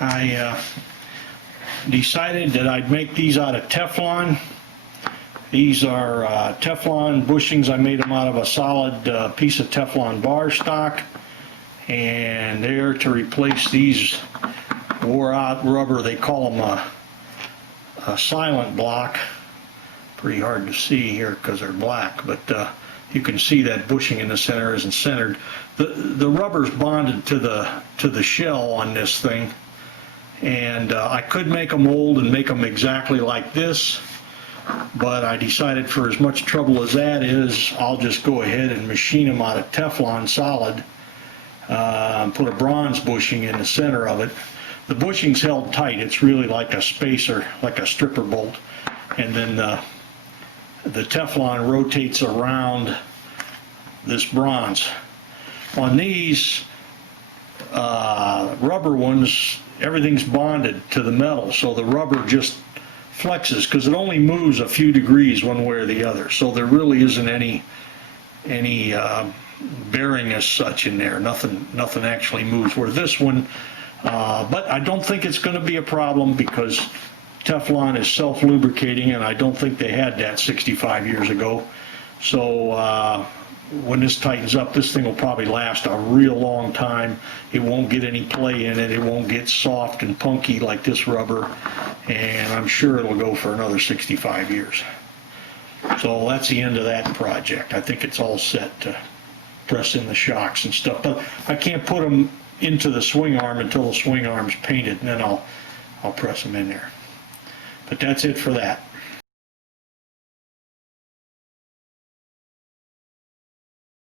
I decided that I'd make these out of Teflon. These are Teflon bushings. I made them out of a solid piece of Teflon bar stock, and they're to replace these wore out rubber. They call them a silent block. Pretty hard to see here because they're black, but you can see that bushing in the center isn't centered. The rubber's bonded to the shell on this thing, and I could make a mold and make them exactly like this, but I decided for as much trouble as that is, I'll just go ahead and machine them out of Teflon solid, put a bronze bushing in the center of it. The bushing's held tight. It's really like a spacer, like a stripper bolt, and then the Teflon rotates around this bronze. On these rubber ones, everything's bonded to the metal, so the rubber just flexes because it only moves a few degrees one way or the other. So there really isn't any bearing as such in there. Nothing actually moves. Where this one, but I don't think it's going to be a problem because Teflon is self-lubricating, and I don't think they had that 65 years ago. So when this tightens up, this thing will probably last a real long time. It won't get any play in it. It won't get soft and punky like this rubber, and I'm sure it'll go for another 65 years. So that's the end of that project. I think it's all set to press in the shocks and stuff, but I can't put them into the swing arm until the swing arm's painted, and then I'll press them in there. But that's it for that.